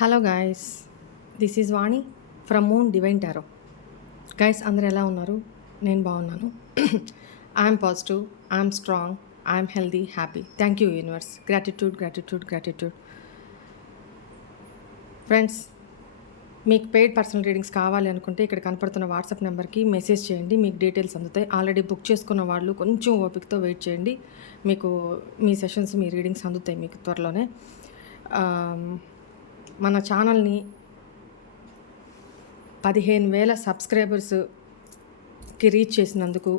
Hello guys, this is Vani from moon divine tarot. Guys అందరు ఎలా ఉన్నారు? నేను బాగున్నాను. I'm positive, I'm strong, I'm healthy, happy. Thank you universe. Gratitude gratitude gratitude. Friends, మీకు paid personal readings కావాలి అనుకుంటే ఇక్కడ కనపడుతున్న వాట్సాప్ నెంబర్కి మెసేజ్ చేయండి, మీకు డీటెయిల్స్ అందుతాయి. ఆల్రెడీ బుక్ చేసుకున్న వాళ్ళు కొంచెం ఓపికతో వెయిట్ చేయండి, మీకు మీ సెషన్స్, మీ రీడింగ్స్ అందుతాయి మీకు త్వరలోనే. మన ఛానల్ని 15,000 సబ్స్క్రైబర్స్కి రీచ్ చేసినందుకు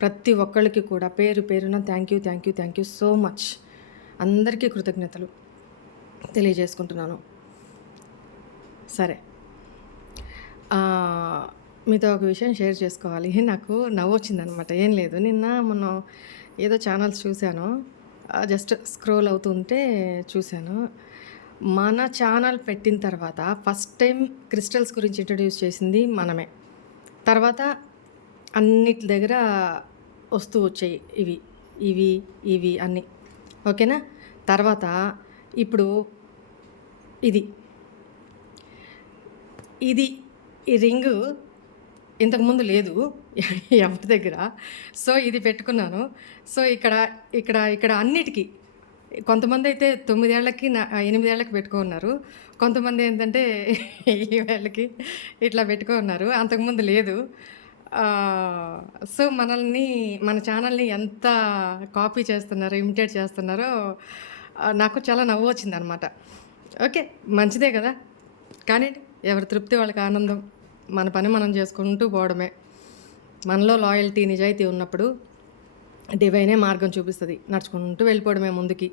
ప్రతి ఒక్కళ్ళకి కూడా పేరు పేరున థ్యాంక్ యూ సో మచ్. అందరికీ కృతజ్ఞతలు తెలియజేసుకుంటున్నాను. సరే, మీతో ఒక విషయం షేర్ చేసుకోవాలి. నాకు నవ్వు వచ్చిందనమాట. ఏం లేదు, నిన్న మనం ఏదో ఛానల్స్ చూశాను, జస్ట్ స్క్రోల్ అవుతుంటే చూశాను. మన ఛానల్ పెట్టిన తర్వాత ఫస్ట్ టైం క్రిస్టల్స్ గురించి ఇంట్రడ్యూస్ చేసింది మనమే. తర్వాత అన్నిటి దగ్గర వస్తూ వచ్చాయి ఇవి ఇవి ఇవి అన్నీ, ఓకేనా. తర్వాత ఇప్పుడు ఇది ఇది ఈ రింగు ఇంతకుముందు లేదు ఎవరి దగ్గర. సో ఇది పెట్టుకున్నాను. సో ఇక్కడ ఇక్కడ ఇక్కడ అన్నిటికీ కొంతమంది అయితే 9 ఏళ్ళకి 8 ఏళ్ళకి పెట్టుకున్నారు, కొంతమంది ఏంటంటే ఈ వేళ్ళకి ఇట్లా పెట్టుకున్నారు, అంతకుముందు లేదు. సో మన ఛానల్ని ఎంత కాపీ చేస్తున్నారో, ఇమిటేట్ చేస్తున్నారో నాకు చాలా నవ్వు వచ్చింది అనమాట. ఓకే, మంచిదే కదా, కానీ ఎవరి తృప్తి వాళ్ళకి ఆనందం. మన పని మనం చేసుకుంటూ పోవడమే. మనలో లాయల్టీ, నిజాయితీ ఉన్నప్పుడు డివైనే మార్గం చూపిస్తుంది, నడుచుకుంటూ వెళ్ళిపోవడమే ముందుకి.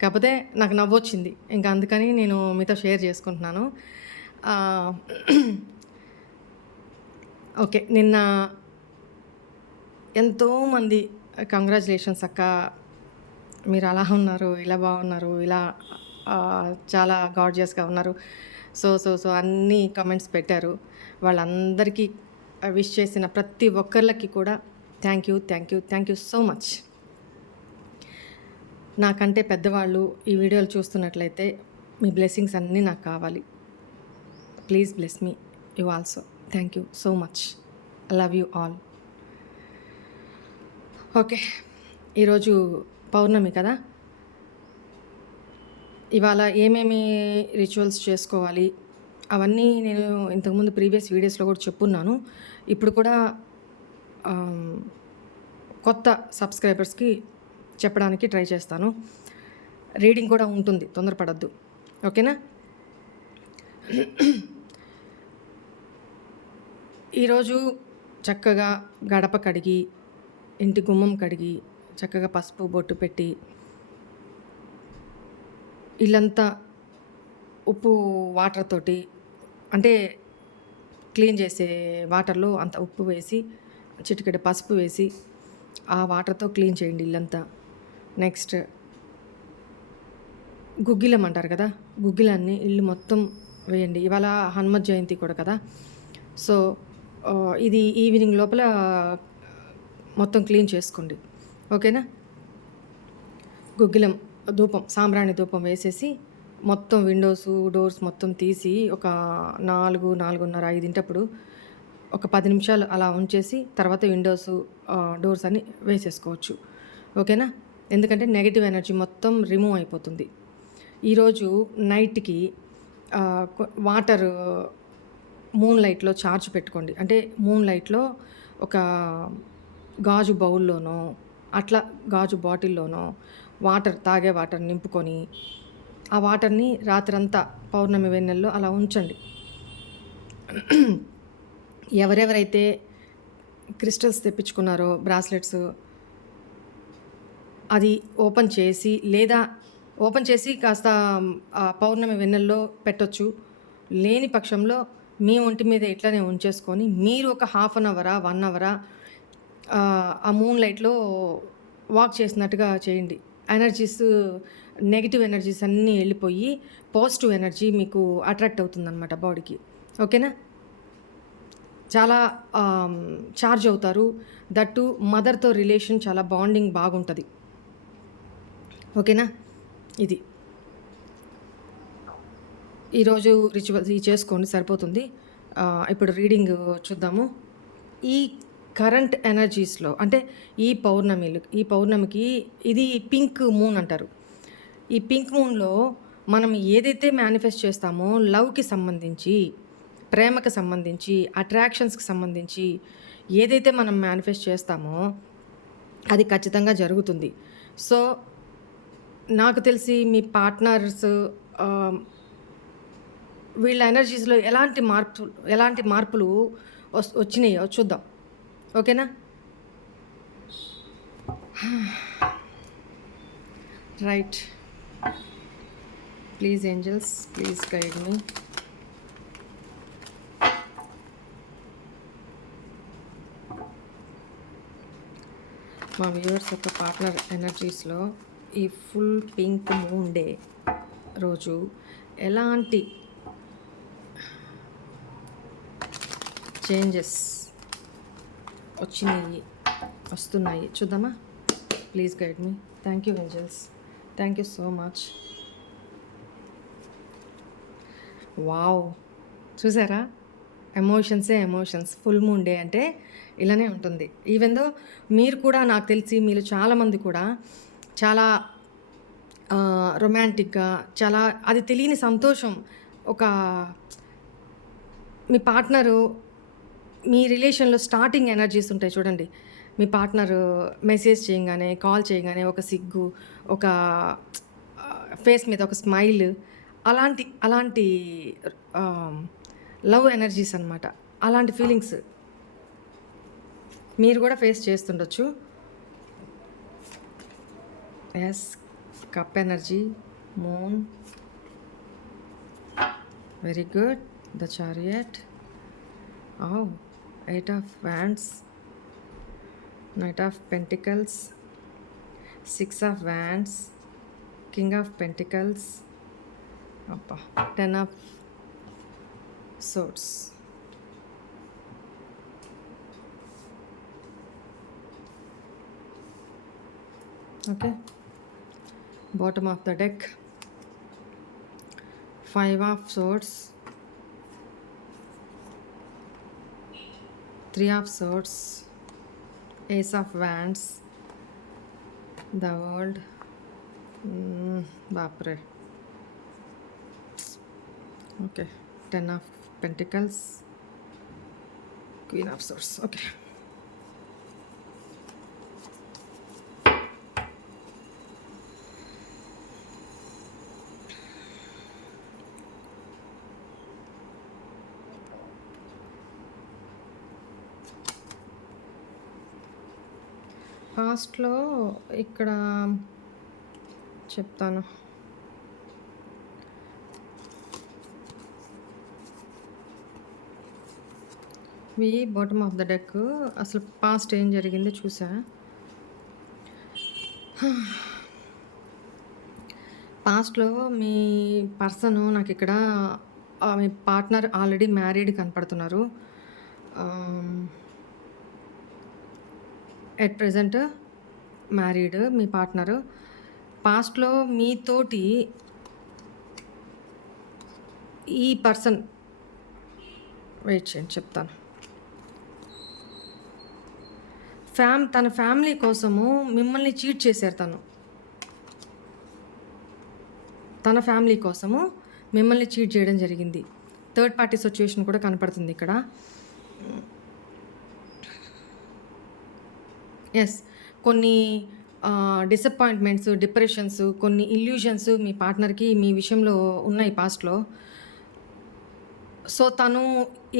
కాకపోతే నాకు నవ్వొచ్చింది, ఇంకా అందుకని నేను మీతో షేర్ చేసుకుంటున్నాను. ఓకే, నిన్న ఎంతోమంది కంగ్రాచులేషన్స్ అక్క, మీరు అలా ఉన్నారు, ఇలా బాగున్నారు, ఇలా చాలా గార్జియస్గా ఉన్నారు, సో సో సో అన్ని కమెంట్స్ పెట్టారు. వాళ్ళందరికీ విష్ చేసిన ప్రతి ఒక్కరికి కూడా థ్యాంక్ యూ సో మచ్. నాకంటే పెద్దవాళ్ళు ఈ వీడియోలు చూస్తున్నట్లయితే మీ బ్లెస్సింగ్స్ అన్నీ నాకు కావాలి. Please bless me you also. Thank you so much. I love you all. Okay, ఈరోజు పౌర్ణమి కదా. ఇవాళ ఏమేమి రిచువల్స్ చేసుకోవాలి అవన్నీ నేను ఇంతకుముందు ప్రీవియస్ వీడియోస్లో కూడా చెప్పున్నాను. ఇప్పుడు కూడా కొత్త సబ్స్క్రైబర్స్కి చెప్పడానికి ట్రై చేస్తాను. రీడింగ్ కూడా ఉంటుంది, తొందరపడద్దు, ఓకేనా. ఈరోజు చక్కగా గడప కడిగి, ఇంటి గుమ్మం కడిగి, చక్కగా పసుపు బొట్టు పెట్టి, ఇల్లంతా ఉప్పు వాటర్ తోటి, అంటే క్లీన్ చేసే వాటర్లో అంత ఉప్పు వేసి, చిటికెడు పసుపు వేసి ఆ వాటర్తో క్లీన్ చేయండి ఇల్లంతా. నెక్స్ట్ గుగ్గిలం అంటారు కదా, గుగ్గిలాన్ని ఇల్లు మొత్తం వేయండి. ఇవాళ హనుమత్ జయంతి కూడా కదా, సో ఇది ఈవినింగ్ లోపల మొత్తం క్లీన్ చేసుకోండి, ఓకేనా. గుగ్గిలం ధూపం, సాంబ్రాణి ధూపం వేసేసి మొత్తం విండోస్, డోర్స్ మొత్తం తీసి ఒక 4:30 5 ఒక 10 నిమిషాలు అలా ఉంచేసి తర్వాత విండోస్, డోర్స్ అన్ని వేసేసుకోవచ్చు, ఓకేనా. ఎందుకంటే నెగిటివ్ ఎనర్జీ మొత్తం రిమూవ్ అయిపోతుంది. ఈరోజు నైట్కి వాటర్ మూన్ లైట్లో చార్జ్ పెట్టుకోండి. అంటే మూన్ లైట్లో ఒక గాజు బౌల్లోనో అట్లా గాజు బాటిల్లోనో వాటర్, తాగే వాటర్ నింపుకొని ఆ వాటర్ని రాత్రంతా పౌర్ణమి వెన్నెల్లో అలా ఉంచండి. ఎవరెవరైతే క్రిస్టల్స్ తెప్పించుకున్నారో, బ్రాస్లెట్స్, అది ఓపెన్ చేసి, లేదా ఓపెన్ చేసి కాస్త పౌర్ణమి వెన్నెల్లో పెట్టొచ్చు. లేని పక్షంలో మీ ఒంటి మీద ఇట్లనే ఉంచేసుకొని మీరు ఒక 1/2 అవర్ 1 అవర్ ఆ మూన్ లైట్లో వాక్ చేసినట్టుగా చేయండి. ఎనర్జీస్, నెగిటివ్ ఎనర్జీస్ అన్నీ వెళ్ళిపోయి పాజిటివ్ ఎనర్జీ మీకు అట్రాక్ట్ అవుతుందన్నమాట బాడీకి, ఓకేనా. చాలా చార్జ్ అవుతారు. దట్టు మదర్తో రిలేషన్ చాలా బాండింగ్ బాగుంటుంది, ఓకేనా. ఇది ఈరోజు రిచువల్స్ ఇవి చేసుకోండి సరిపోతుంది. ఇప్పుడు రీడింగ్ చూద్దాము. ఈ కరెంట్ ఎనర్జీస్‌లో అంటే ఈ పౌర్ణమికి ఇది పింక్ మూన్ అంటారు. ఈ పింక్ మూన్‌లో మనం ఏదైతే మేనిఫెస్ట్ చేస్తామో లవ్‌కి సంబంధించి, ప్రేమకి సంబంధించి, అట్రాక్షన్స్‌కి సంబంధించి ఏదైతే మనం మేనిఫెస్ట్ చేస్తామో అది ఖచ్చితంగా జరుగుతుంది. సో, నాకు తెలిసి మీ పార్ట్నర్స్ ఆహ్, వీళ్ళ ఎనర్జీస్‌లో ఎలాంటి మార్పులు వచ్చినాయో చూద్దాం. ఓకేనా? Right. Please angels, please guide me. మా వ్యూవర్స్ యొక్క పార్ట్నర్ ఎనర్జీస్లో ఈ ఫుల్ పింక్ మూన్ డే రోజు ఎలాంటి చేంజెస్ వస్తున్నాయి చూద్దామా? Please guide me. Thank you angels, thank you so much. Wow, చూసారా? ఎమోషన్స్. ఫుల్ మూన్ డే అంటే ఇలానే ఉంటుంది. ఈవెన్ దో మీరు కూడా, నాకు తెలిసి మీరు చాలామంది కూడా చాలా రొమాంటిక్గా, చాలా అది తెలియని సంతోషం, ఒక మీ పార్ట్నరు మీ రిలేషన్లో స్టార్టింగ్ ఎనర్జీస్ ఉంటాయి చూడండి. మీ పార్ట్నరు మెసేజ్ చేయగానే, కాల్ చేయగానే ఒక సిగ్గు, ఒక ఫేస్ మీద ఒక స్మైల్, అలాంటి లవ్ ఎనర్జీస్ అనమాట. అలాంటి ఫీలింగ్స్ మీరు కూడా ఫేస్ చేస్తుండొచ్చు. Yes, cup energy, moon, very good. The chariot, eight of wands, knight of pentacles, six of wands, king of pentacles, అబ్బా, 10 of swords. Okay, bottom of the deck, 5 of swords, 3 of swords, ace of wands, the world, bapre. Okay, 10 of pentacles, queen of swords. Okay, పాస్ట్లో ఇక్కడ చెప్తాను. ఇవి bottom of the deck. అసలు past ఏం జరిగిందో చూసా. పాస్ట్లో మీ పర్సన్ నాకు ఇక్కడ మీ పార్ట్నర్ ఆల్రెడీ మ్యారీడ్ కనపడుతున్నారు. At present married me partner. పాస్ట్లో మీతోటి ఈ పర్సన్, వెయిట్ చేయండి చెప్తాను. తన ఫ్యామిలీ కోసము మిమ్మల్ని చీట్ చేశారు. తన ఫ్యామిలీ కోసము మిమ్మల్ని చీట్ చేయడం జరిగింది. థర్డ్ పార్టీ సిచ్యువేషన్ కూడా కనపడుతుంది ఇక్కడ. ఎస్, కొన్ని డిసప్పాయింట్మెంట్స్, డిప్రెషన్స్, కొన్ని ఇల్యూషన్స్ మీ పార్ట్నర్కి మీ విషయంలో ఉన్నాయి పాస్ట్లో. సో తను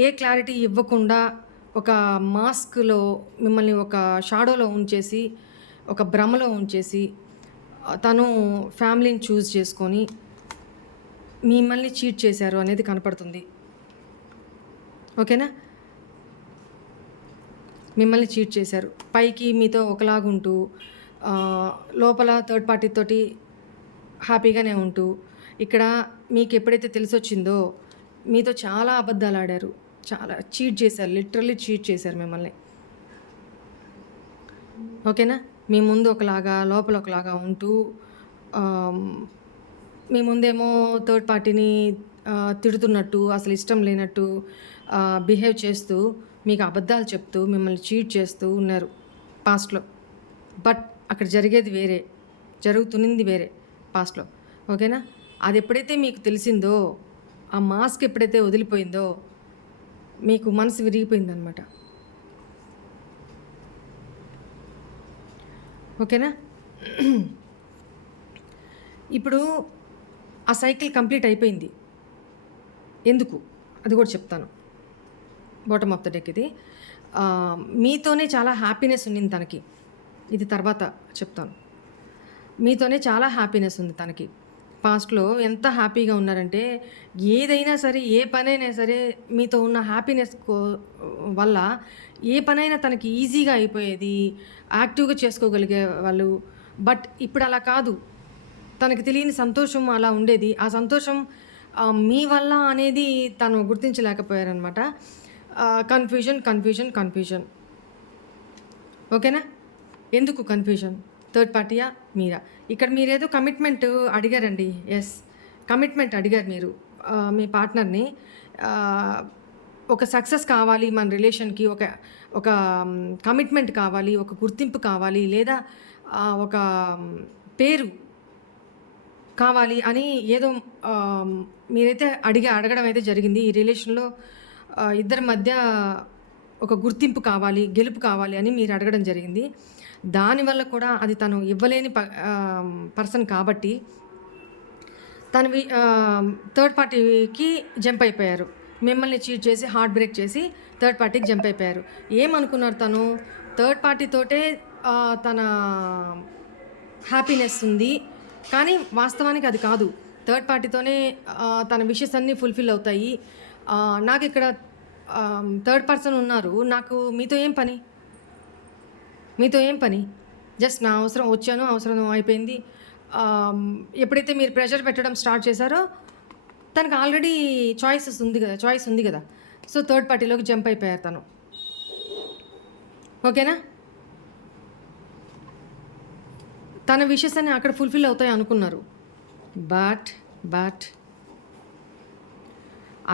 ఏ క్లారిటీ ఇవ్వకుండా ఒక మాస్క్లో మిమ్మల్ని ఒక షాడోలో ఉంచేసి, ఒక భ్రమలో ఉంచేసి, తను ఫ్యామిలీని చూస్ చేసుకొని మిమ్మల్ని చీట్ చేశారు అనేది కనపడుతుంది. ఓకేనా? మిమ్మల్ని చీట్ చేశారు. పైకి మీతో ఒకలాగుంటూ లోపల థర్డ్ పార్టీతోటి హ్యాపీగానే ఉంటూ, ఇక్కడ మీకు ఎప్పుడైతే తెలిసొచ్చిందో మీతో చాలా అబద్ధాలు ఆడారు, చాలా చీట్ చేశారు, లిటరల్లీ చీట్ చేశారు మిమ్మల్ని. ఓకేనా? మీ ముందు ఒకలాగా, లోపల ఒకలాగా ఉంటూ, మీ ముందేమో థర్డ్ పార్టీని తిడుతున్నట్టు, అసలు ఇష్టం లేనట్టు బిహేవ్ చేస్తూ, మీకు అబద్ధాలు చెప్తూ, మిమ్మల్ని చీట్ చేస్తూ ఉన్నారు పాస్ట్‌లో. బట్ అక్కడ జరిగేది వేరే. జరుగుతునింది వేరే పాస్ట్‌లో. ఓకేనా? అది ఎప్పుడైతే మీకు తెలిసిందో, ఆ మాస్క్ ఎప్పుడైతే వదిలిపోయిందో, మీకు మనసు విరిగిపోయిందనమాట. ఓకేనా? ఇప్పుడు ఆ సైకిల్ కంప్లీట్ అయిపోయింది. ఎందుకు? అది కూడా చెప్తాను. బాటమ్ ఆఫ్ ద డెక్ ఇది. మీతోనే చాలా హ్యాపీనెస్ ఉన్నింది తనకి. ఇది తర్వాత చెప్తాను. మీతోనే చాలా హ్యాపీనెస్ ఉంది తనకి. పాస్ట్‌లో ఎంత హ్యాపీగా ఉన్నారంటే, ఏదైనా సరే, ఏ పనైనా సరే మీతో ఉన్న హ్యాపీనెస్ వల్ల ఏ పనైనా తనకి ఈజీగా అయిపోయేది. యాక్టివ్‌గా చేసుకోగలిగే వాళ్ళు. బట్ ఇప్పుడు అలా కాదు. తనకి తెలియని సంతోషం అలా ఉండేది. ఆ సంతోషం మీ వల్ల అనేది తను గుర్తించలేకపోయారనమాట. కన్ఫ్యూజన్. ఓకేనా? ఎందుకు కన్ఫ్యూజన్? థర్డ్ పార్టీయా? మీరా? ఇక్కడ మీరేదో కమిట్మెంట్ అడిగారండి. యెస్. కమిట్మెంట్ అడిగారు మీరు. మీ పార్ట్నర్‌ని ఒక సక్సెస్ కావాలి మన రిలేషన్‌కి. ఒక కమిట్మెంట్ కావాలి. ఒక గుర్తింపు కావాలి. లేదా ఒక పేరు కావాలి అని ఏదో మీరైతే అడగడం అయితే జరిగింది. ఈ రిలేషన్‌లో ఇద్దరి మధ్య ఒక గుర్తింపు కావాలి, గెలుపు కావాలి అని మీరు అడగడం జరిగింది. దానివల్ల కూడా అది తను ఇవ్వలేని పర్సన్ కాబట్టి థర్డ్ పార్టీకి జంప్ అయిపోయారు. మిమ్మల్ని చీట్ చేసి, హార్ట్ బ్రేక్ చేసి థర్డ్ పార్టీకి జంప్ అయిపోయారు. ఏమనుకున్నారు తను? థర్డ్ పార్టీతోటే తన హ్యాపీనెస్ ఉంది. కానీ వాస్తవానికి అది కాదు. థర్డ్ పార్టీతోనే తన విషెస్ అన్నీ ఫుల్‌ఫిల్ అవుతాయి. నాకిక్కడ థర్డ్ పర్సన్ ఉన్నారు. నాకు మీతో ఏం పని? జస్ట్ నా అవసరం వచ్చాను, అవసరం అయిపోయింది. ఎప్పుడైతే మీరు ప్రెషర్ పెట్టడం స్టార్ట్ చేశారో తనకు ఆల్రెడీ చాయిస్ ఉంది కదా. సో థర్డ్ పార్టీలోకి జంప్ అయిపోయారు తను. ఓకేనా? తన విషెస్ అన్నీ అక్కడ ఫుల్‌ఫిల్ అవుతాయి అనుకున్నారు. బట్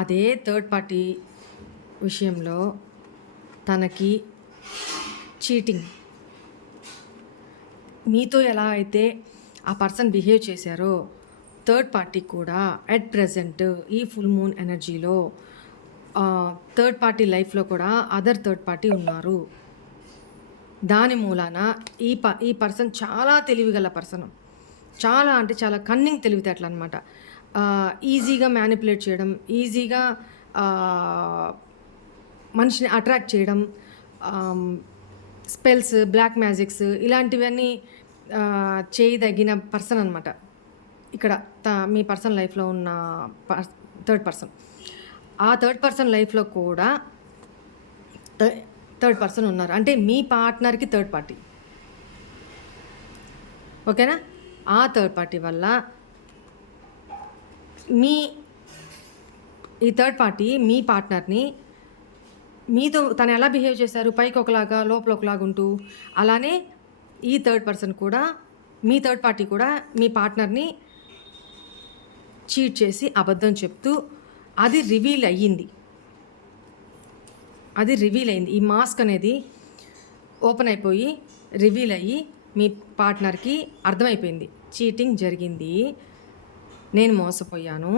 అదే థర్డ్ పార్టీ విషయంలో తనకి చీటింగ్. మీతో ఎలా అయితే ఆ పర్సన్ బిహేవ్ చేశారో థర్డ్ పార్టీ కూడా అట్ ప్రెజెంట్ ఈ ఫుల్ మూన్ ఎనర్జీలో థర్డ్ పార్టీ లైఫ్లో కూడా అదర్ థర్డ్ పార్టీ ఉన్నారు. దాని మూలాన ఈ పర్సన్ చాలా తెలివిగల పర్సన్. చాలా అంటే చాలా కన్నింగ్ తెలివితేటలు అనమాట. ఈజీగా మ్యానిపులేట్ చేయడం, ఈజీగా మనిషిని అట్రాక్ట్ చేయడం, స్పెల్స్, బ్లాక్ మ్యాజిక్స్ ఇలాంటివన్నీ చేయదగిన పర్సన్ అనమాట. ఇక్కడ మీ పర్సన్ లైఫ్లో ఉన్న థర్డ్ పర్సన్. ఆ థర్డ్ పర్సన్ లైఫ్లో కూడా థర్డ్ పర్సన్ ఉన్నారు. అంటే మీ పార్ట్నర్కి థర్డ్ పార్టీ. ఓకేనా? ఆ థర్డ్ పార్టీ వల్ల ఈ థర్డ్ పార్టీ మీ పార్ట్నర్ని మీతో తను ఎలా బిహేవ్ చేశారు, పైకి ఒకలాగా లోపల ఒకలాగా ఉంటూ, అలానే ఈ థర్డ్ పర్సన్ కూడా మీ థర్డ్ పార్టీ కూడా మీ పార్ట్నర్ని చీట్ చేసి అబద్ధం చెప్తూ అది రివీల్ అయ్యింది. ఈ మాస్క్ అనేది ఓపెన్ అయిపోయి రివీల్ అయ్యి మీ పార్ట్నర్కి అర్థమైపోయింది. చీటింగ్ జరిగింది, నేను మోసపోయాను,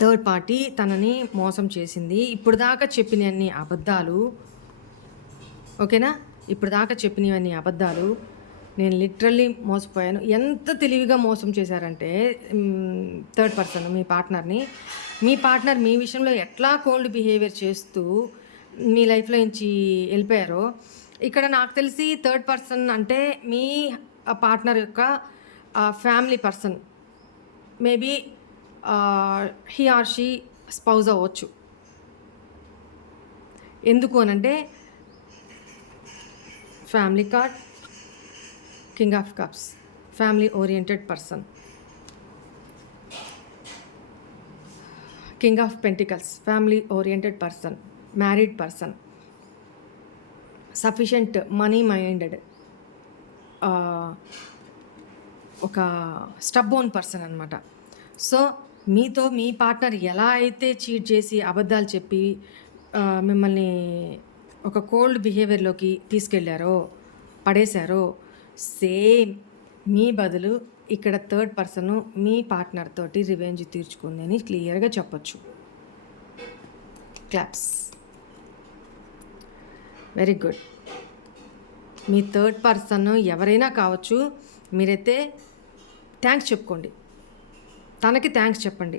థర్డ్ పార్టీ తనని మోసం చేసింది. ఇప్పుడు దాకా చెప్పినవన్నీ అబద్ధాలు. ఓకేనా? ఇప్పుడు దాకా చెప్పినవన్నీ అబద్ధాలు. నేను లిటరల్లీ మోసపోయాను. ఎంత తెలివిగా మోసం చేశారంటే థర్డ్ పర్సన్ మీ పార్ట్నర్ మీ విషయంలో ఎట్లా కోల్డ్ బిహేవియర్ చేస్తూ మీ లైఫ్లో నుంచి వెళ్ళిపోయారో, ఇక్కడ నాకు తెలిసి థర్డ్ పర్సన్ అంటే మీ పార్ట్నర్ యొక్క family person. Maybe he or she spouse అవ్వచ్చు. ఎందుకు అనంటే family card, king of cups, family oriented person. King of pentacles, family oriented person, married person, sufficient money minded, ఒక స్టబ్బోన్ పర్సన్ అనమాట. సో మీతో మీ partner ఎలా అయితే చీట్ చేసి, అబద్ధాలు చెప్పి మిమ్మల్ని ఒక కోల్డ్ బిహేవియర్‌లోకి తీసుకెళ్లారో, పడేశారో, సేమ్ మీ బదులు ఇక్కడ థర్డ్ పర్సను మీ పార్ట్నర్ తోటి రివెంజ్ తీర్చుకుంది అని క్లియర్‌గా చెప్పొచ్చు. క్లాప్స్. Very good. మీ థర్డ్ పర్సన్ ఎవరైనా కావచ్చు. మీరైతే థ్యాంక్స్ చెప్పుకోండి. తనకి థ్యాంక్స్ చెప్పండి.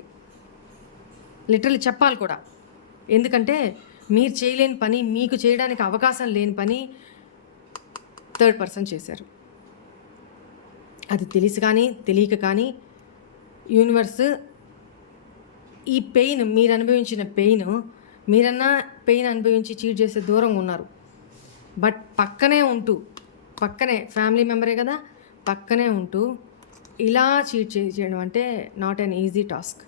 లిటరల్లీ చెప్పాలి కూడా. ఎందుకంటే మీరు చేయలేని పని, మీకు చేయడానికి అవకాశం లేని పని థర్డ్ పర్సన్ చేశారు. అది తెలిసి కానీ, తెలియక కానీ యూనివర్స్ ఈ పెయిన్, మీరు అనుభవించిన పెయిన్, మీరన్నా పెయిన్ అనుభవించి చీట్ చేసే దూరంగా ఉన్నారు. బట్ పక్కనే ఫ్యామిలీ మెంబరే కదా, పక్కనే ఉంటూ ఇలా చీట్ చేయడం అంటే నాట్ అన్ ఈజీ టాస్క్.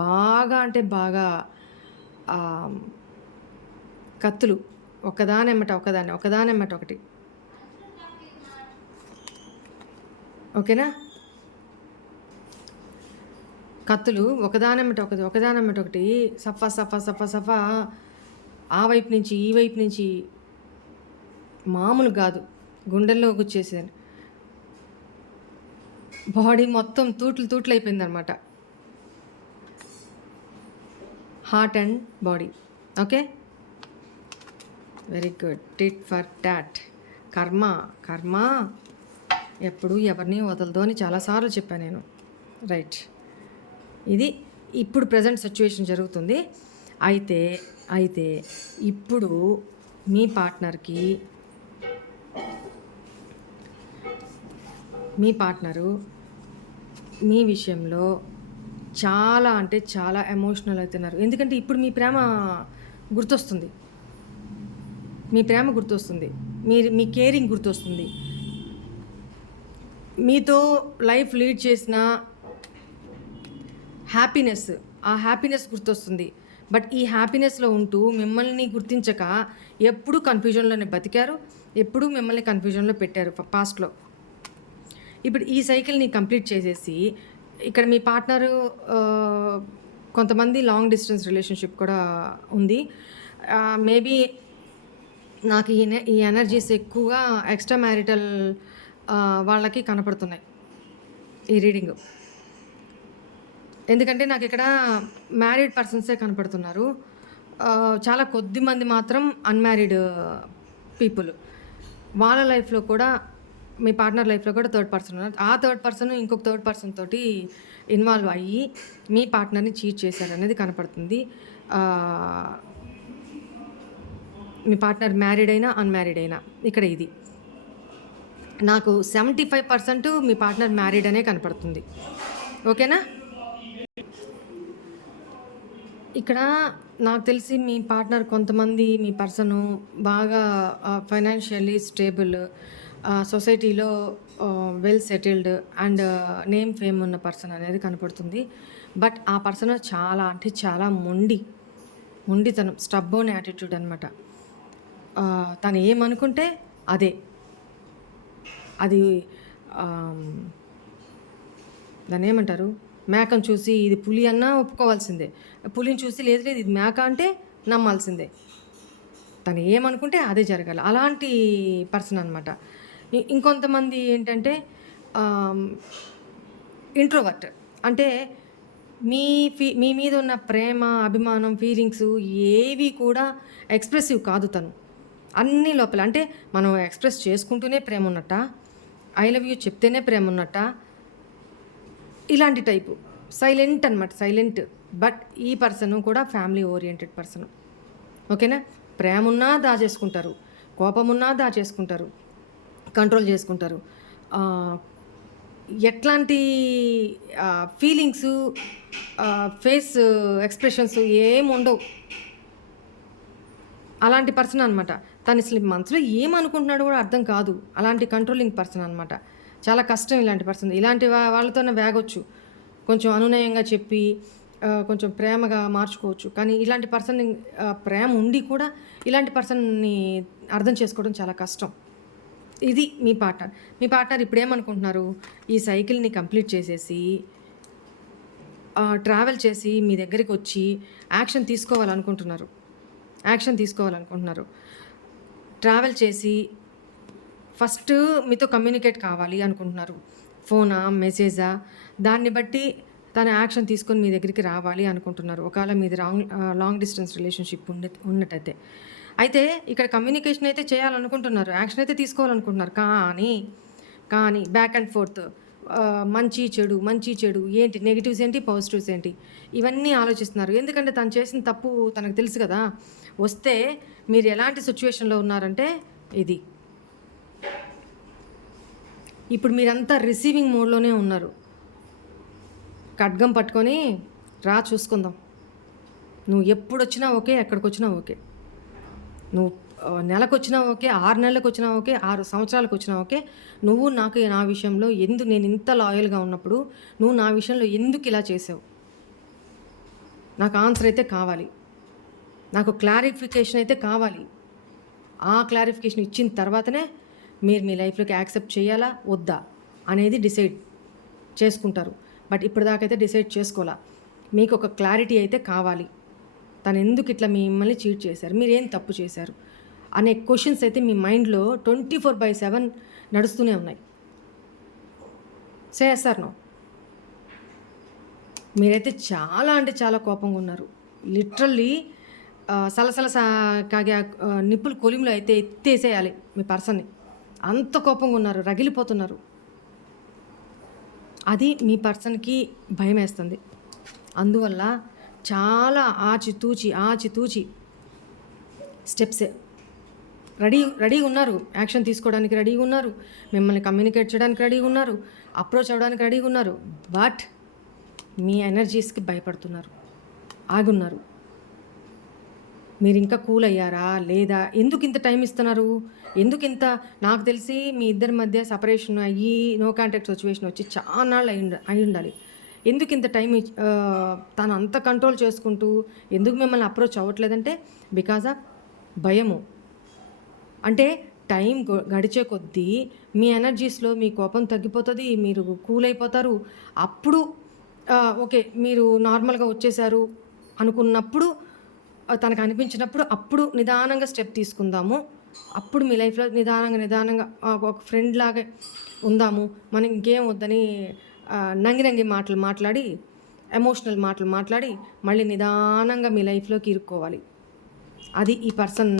బాగా అంటే బాగా కత్తులు ఒకదానెమ్మట ఒకటి. ఓకేనా? కత్తులు ఒకదానెమ్మట ఒకటి సఫా ఆ వైపు నుంచి ఈ వైపు నుంచి మామూలు కాదు. గుండెల్లో గుచ్చేసేది. బాడీ మొత్తం తూట్లు అయిపోయిందనమాట. Heart and body. Okay, very good. Tit for tat. కర్మ ఎప్పుడు ఎవరిని వదలదు అని చాలాసార్లు చెప్పాను నేను. రైట్. ఇది ఇప్పుడు ప్రజెంట్ సిచ్యువేషన్ జరుగుతుంది. అయితే ఇప్పుడు మీ పార్ట్నరు మీ విషయంలో చాలా అంటే చాలా ఎమోషనల్ అవుతున్నారు. ఎందుకంటే ఇప్పుడు మీ ప్రేమ గుర్తొస్తుంది. మీ కేరింగ్ గుర్తొస్తుంది. మీతో లైఫ్ లీడ్ చేసిన హ్యాపీనెస్, ఆ హ్యాపీనెస్ గుర్తొస్తుంది. బట్ ఈ హ్యాపీనెస్లో ఉంటూ మిమ్మల్ని గుర్తించక ఎప్పుడూ కన్ఫ్యూజన్లోనే బతికారు. ఎప్పుడూ మిమ్మల్ని కన్ఫ్యూజన్లో పెట్టారు పాస్ట్లో. ఇప్పుడు ఈ సైకిల్ని కంప్లీట్ చేసేసి ఇక్కడ మీ పార్ట్నరు కొంతమంది లాంగ్ డిస్టెన్స్ రిలేషన్షిప్ కూడా ఉంది. మేబీ నాకు ఈ ఎనర్జీస్ ఎక్కువగా ఎక్స్ట్రా మ్యారిటల్ వాళ్ళకి కనపడుతున్నాయి ఈ రీడింగ్. ఎందుకంటే నాకు ఇక్కడ మ్యారీడ్ పర్సన్సే కనపడుతున్నారు. చాలా కొద్ది మంది మాత్రం అన్మ్యారీడ్ పీపుల్. వాళ్ళ లైఫ్లో కూడా, మీ పార్ట్నర్ లైఫ్లో కూడా థర్డ్ పర్సన్ ఉన్నారు. ఆ థర్డ్ పర్సన్ ఇంకొక థర్డ్ పర్సన్ తోటి ఇన్వాల్వ్ అయ్యి మీ పార్ట్నర్ని చీట్ చేశారు అనేది కనపడుతుంది. మీ పార్ట్నర్ మ్యారీడ్ అయినా అన్మ్యారీడ్ అయినా ఇక్కడ ఇది నాకు 75% మీ పార్ట్నర్ మ్యారీడ్ అనే కనపడుతుంది. ఓకేనా? ఇక్కడ నాకు తెలిసి మీ పార్ట్నర్ కొంతమంది మీ పర్సను బాగా ఫైనాన్షియల్లీ స్టేబుల్, సొసైటీలో well settled and name fame ఉన్న పర్సన్ అనేది కనపడుతుంది. బట్ ఆ పర్సన్ చాలా అంటే చాలా మొండితనం, స్టబ్బోన్ యాటిట్యూడ్ అనమాట. తను ఏమనుకుంటే అది దాన్ని ఏమంటారు, మేకను చూసి ఇది పులి అన్నా ఒప్పుకోవాల్సిందే, పులిని చూసి లేదు ఇది మేక అంటే నమ్మాల్సిందే. తను ఏమనుకుంటే అదే జరగాలి. అలాంటి పర్సన్ అనమాట. ఇంకొంతమంది ఏంటంటే ఇంట్రోవర్ట్. అంటే మీ మీద ఉన్న ప్రేమ, అభిమానం, ఫీలింగ్స్ ఏవి కూడా ఎక్స్ప్రెసివ్ కాదు. తను అన్నీ లోపల, అంటే మనం ఎక్స్ప్రెస్ చేసుకుంటూనే ప్రేమ ఉన్నట్ట, ఐ లవ్ యూ చెప్తేనే ప్రేమ ఉన్నట్ట, ఇలాంటి టైపు సైలెంట్ అనమాట. సైలెంట్. బట్ ఈ పర్సన్ కూడా ఫ్యామిలీ ఓరియంటెడ్ పర్సన్. ఓకేనా? ప్రేమ ఉన్నా దాచేసుకుంటారు, కోపం ఉన్నా దాచేసుకుంటారు, కంట్రోల్ చేసుకుంటారు. ఎట్లాంటి ఫీలింగ్స్, ఫేస్ ఎక్స్ప్రెషన్స్ ఏమి ఉండవు. అలాంటి పర్సన్ అనమాట. తను అసలు మనసులో ఏమనుకుంటున్నాడో కూడా అర్థం కాదు. అలాంటి కంట్రోలింగ్ పర్సన్ అనమాట. చాలా కష్టం ఇలాంటి పర్సన్. ఇలాంటి వాళ్ళతోనే వేగొచ్చు, కొంచెం అనునయంగా చెప్పి కొంచెం ప్రేమగా మార్చుకోవచ్చు. కానీ ఇలాంటి పర్సన్, ప్రేమ ఉండి కూడా ఇలాంటి పర్సన్ని అర్థం చేసుకోవడం చాలా కష్టం. ఇది మీ పార్ట్నర్ ఇప్పుడు ఏమనుకుంటున్నారు, ఈ సైకిల్ని కంప్లీట్ చేసేసి ట్రావెల్ చేసి మీ దగ్గరికొచ్చి యాక్షన్ తీసుకోవాలనుకుంటున్నారు. ట్రావెల్ చేసి ఫస్ట్ మీతో కమ్యూనికేట్ కావాలి అనుకుంటున్నారు. ఫోనా? మెసేజా? దాన్ని బట్టి తను యాక్షన్ తీసుకొని మీ దగ్గరికి రావాలి అనుకుంటున్నారు. ఒకవేళ మీది లాంగ్ డిస్టెన్స్ రిలేషన్‌షిప్ ఉన్నట్టయితే. అయితే ఇక్కడ కమ్యూనికేషన్ అయితే చేయాలనుకుంటున్నారు. యాక్షన్ అయితే తీసుకోవాలనుకుంటున్నారు. కానీ బ్యాక్ అండ్ ఫోర్త్ మంచి, చెడు ఏంటి? నెగెటివ్స్ ఏంటి? పాజిటివ్స్ ఏంటి? ఇవన్నీ ఆలోచిస్తున్నారు. ఎందుకంటే తను చేసిన తప్పు తనకు తెలుసు కదా! వస్తే మీరు ఎలాంటి సిట్యుయేషన్‌లో ఉన్నారంటే ఇది. ఇప్పుడు మీరంతా రిసీవింగ్ మోడ్‌లోనే ఉన్నారు. ఖడ్గం పట్టుకొని రా చూసుకుందాం. నువ్వు ఎప్పుడొచ్చినా ఓకే, ఎక్కడికొచ్చినా ఓకే. నువ్వు నెలకొచ్చినా ఓకే, 6 నెలలకొచ్చినా ఓకే, 6 సంవత్సరాలకొచ్చినా ఓకే. నువ్వు నాకు నా విషయంలో నేను ఇంత లాయల్‌గా ఉన్నప్పుడు నువ్వు నా విషయంలో ఎందుకు ఇలా చేసావు? నాకు ఆన్సర్ అయితే కావాలి. నాకు క్లారిఫికేషన్ అయితే కావాలి. ఆ క్లారిఫికేషన్ ఇచ్చిన తర్వాతనే మీరు మీ లైఫ్‌లోకి యాక్సెప్ట్ చేయాలా? వద్దా? అనేది డిసైడ్ చేసుకుంటారు. బట్ ఇప్పటిదాకైతే డిసైడ్ చేసుకోలా. మీకు ఒక క్లారిటీ అయితే కావాలి. తను ఎందుకు ఇట్లా మిమ్మల్ని చీట్ చేశారు? మీరేం తప్పు చేశారు? అనే క్వెషన్స్ అయితే మీ మైండ్‌లో 24/7 నడుస్తూనే ఉన్నాయి. Say yes or no? మీరైతే చాలా అంటే చాలా కోపంగా ఉన్నారు. లిటరల్లీ సలసల కాగే నిప్పులు కొలిమిలో అయితే ఎత్తేసేయాలి మీ పర్సన్‌ని. అంత కోపంగా ఉన్నారు. రగిలిపోతున్నారు. అది మీ పర్సన్‌కి భయమేస్తుంది. అందువల్ల చాలా ఆచితూచి స్టెప్సే రెడీగా ఉన్నారు. యాక్షన్ తీసుకోవడానికి రెడీగా ఉన్నారు. మిమ్మల్ని కమ్యూనికేట్ చేయడానికి రెడీగా ఉన్నారు. అప్రోచ్ అవ్వడానికి రెడీగా ఉన్నారు. బట్ మీ ఎనర్జీస్కి భయపడుతున్నారు. ఆగున్నారు. మీరు ఇంకా కూల్ అయ్యారా లేదా? ఎందుకు ఇంత టైం ఇస్తున్నారు? నాకు తెలిసి మీ ఇద్దరి మధ్య సెపరేషన్ అయ్యి నో కాంటాక్ట్ సిచ్యువేషన్ వచ్చి చాలా నాళ్ళు అయి ఉండాలి. ఎందుకు ఇంత టైం తను అంత కంట్రోల్ చేసుకుంటూ ఎందుకు మిమ్మల్ని అప్రోచ్ అవ్వట్లేదంటే బికాజ్ ఆఫ్ భయము. అంటే టైం గడిచే కొద్దీ మీ ఎనర్జీస్లో మీ కోపం తగ్గిపోతుంది. మీరు కూల్ అయిపోతారు. అప్పుడు ఓకే, మీరు నార్మల్గా వచ్చేసారు అనుకున్నప్పుడు, తనకు అనిపించినప్పుడు అప్పుడు నిదానంగా స్టెప్ తీసుకుందాము. అప్పుడు మీ లైఫ్లో నిదానంగా ఒక ఫ్రెండ్ లాగా ఉందాము. మనం ఇంకేం వద్దని నంగి మాటలు మాట్లాడి, ఎమోషనల్ మాటలు మాట్లాడి మళ్ళీ నిదానంగా మీ లైఫ్లోకి ఇరుక్కోవాలి. అది ఈ పర్సన్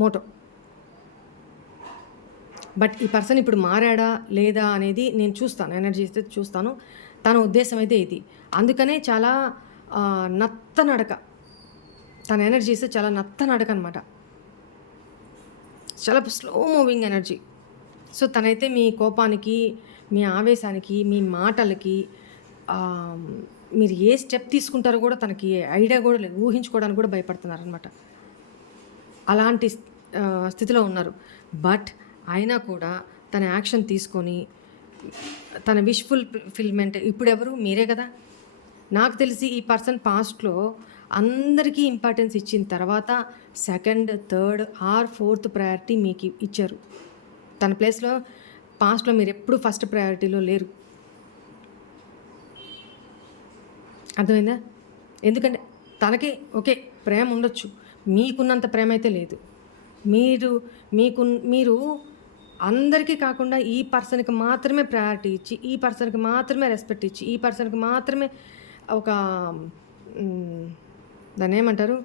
మోటో. బట్ ఈ పర్సన్ ఇప్పుడు మారాడా లేదా అనేది నేను చూస్తాను. ఎనర్జీ ఇస్తే చూస్తాను. తన ఉద్దేశం అయితే ఇది. అందుకనే చాలా నత్తనడక. తన ఎనర్జీ ఇస్తే చాలా నత్తనడక అనమాట. చాలా స్లో మూవింగ్ ఎనర్జీ. సో తనైతే మీ కోపానికి, మీ ఆవేశానికి, మీ మాటలకి మీరు ఏ స్టెప్ తీసుకుంటారో కూడా తనకి ఐడియా కూడా లేదు. ఊహించుకోవడానికి కూడా భయపడుతున్నారనమాట. అలాంటి స్థితిలో ఉన్నారు. బట్ అయినా కూడా తన యాక్షన్ తీసుకొని తన విష్ ఫుల్ఫిల్మెంట్ ఇప్పుడెవరు? మీరే కదా. నాకు తెలిసి ఈ పర్సన్ పాస్ట్లో అందరికీ ఇంపార్టెన్స్ ఇచ్చిన తర్వాత second, third or fourth priority మీకు ఇచ్చారు. తన ప్లేస్లో పాస్ట్లో మీరు ఎప్పుడు ఫస్ట్ ప్రయారిటీలో లేరు. అర్థమైందా? ఎందుకంటే తనకి ఓకే ప్రేమ ఉండొచ్చు, మీకున్నంత ప్రేమ అయితే లేదు. మీరు అందరికీ కాకుండా ఈ పర్సన్కి మాత్రమే ప్రయారిటీ ఇచ్చి, ఈ పర్సన్కి మాత్రమే రెస్పెక్ట్ ఇచ్చి, ఈ పర్సన్కి మాత్రమే ఒక దాన్ని ఏమంటారు,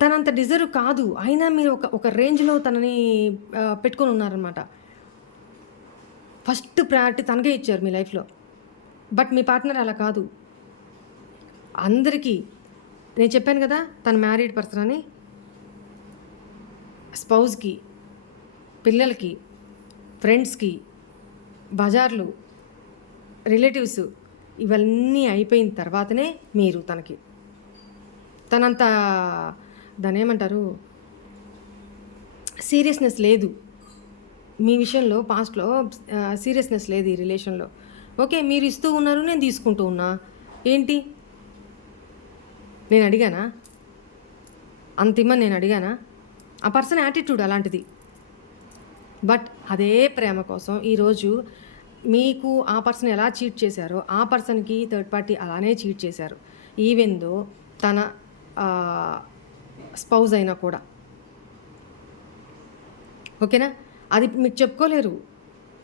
తనంత డిజర్వ్ కాదు. అయినా మీరు ఒక రేంజ్లో తనని పెట్టుకొని ఉన్నారనమాట. ఫస్ట్ ప్రయారిటీ తనకే ఇచ్చారు మీ లైఫ్లో. బట్ మీ పార్ట్నర్ అలా కాదు. అందరికీ నేను చెప్పాను కదా తను మ్యారీడ్ పర్సన్ అని. స్పౌస్కి, పిల్లలకి, ఫ్రెండ్స్కి, బజార్లు, రిలేటివ్స్ ఇవన్నీ అయిపోయిన తర్వాతనే మీరు తనంత దాన్ని ఏమంటారు, సీరియస్నెస్ లేదు మీ విషయంలో. పాస్ట్లో సీరియస్నెస్ లేదు ఈ రిలేషన్లో. ఓకే మీరు ఇస్తూ ఉన్నారు, నేను తీసుకుంటూ ఉన్నా. ఏంటి నేను అడిగానా? అంత ఇమ్మని నేను అడిగానా? ఆ పర్సన్ యాటిట్యూడ్ అలాంటిది. బట్ అదే ప్రేమ కోసం ఈరోజు మీకు ఆ పర్సన్ ఎలా చీట్ చేశారో, ఆ పర్సన్‌కి థర్డ్ పార్టీ అలానే చీట్ చేశారు. ఈవెన్ దో తన స్పౌజ్ అయినా కూడా. ఓకేనా? అది మీకు చెప్పుకోలేరు.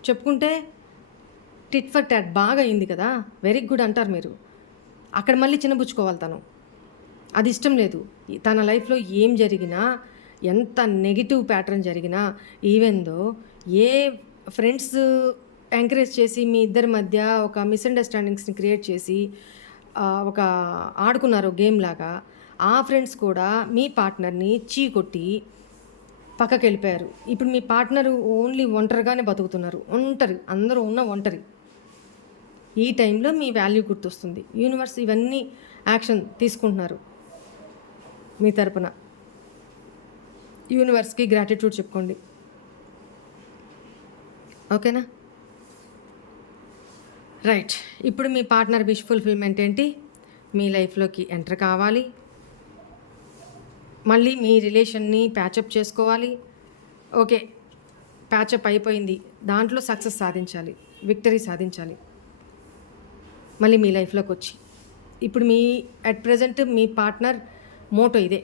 చెప్పుకుంటే టిట్ ఫర్ టాట్ బాగా అయింది కదా! వెరీ గుడ్ అంటారు మీరు. అక్కడ మళ్ళీ చిన్నబుచ్చుకోవాలి తను. అది ఇష్టం లేదు. తన లైఫ్‌లో ఏం జరిగినా, ఎంత నెగెటివ్ ప్యాటర్న్ జరిగినా, ఈవెన్ దో ఏ ఫ్రెండ్స్ ఎంకరేజ్ చేసి మీ ఇద్దరి మధ్య ఒక మిస్‌అండర్‌స్టాండింగ్స్‌ని క్రియేట్ చేసి ఒక ఆడుకున్నారు గేమ్‌లాగా. ఆ ఫ్రెండ్స్ కూడా మీ పార్ట్నర్‌ని చీకొట్టి పక్కకెళ్ళిపోయారు. ఇప్పుడు మీ పార్ట్నరు ఓన్లీ ఒంటరిగానే బతుకుతున్నారు. ఒంటరి. అందరూ ఉన్న ఒంటరి. ఈ టైంలో మీ వాల్యూ గుర్తొస్తుంది. యూనివర్స్ ఇవన్నీ యాక్షన్ తీసుకుంటున్నారు మీ తరపున. యూనివర్స్‌కి గ్రాటిట్యూడ్ చెప్పుకోండి. ఓకేనా? రైట్. ఇప్పుడు మీ పార్ట్నర్ విష్ ఫుల్‌ఫిల్‌మెంట్ ఏంటి? మీ లైఫ్‌లోకి ఎంటర్ కావాలి. మళ్ళీ మీ రిలేషన్‌ని ప్యాచప్ చేసుకోవాలి. ఓకే. ప్యాచప్ అయిపోయింది. దాంట్లో సక్సెస్ సాధించాలి. విక్టరీ సాధించాలి. మళ్ళీ మీ లైఫ్‌లోకొచ్చి. ఇప్పుడు మీ అట్ ప్రెజెంట్ మీ పార్ట్నర్ మోటో ఇదే.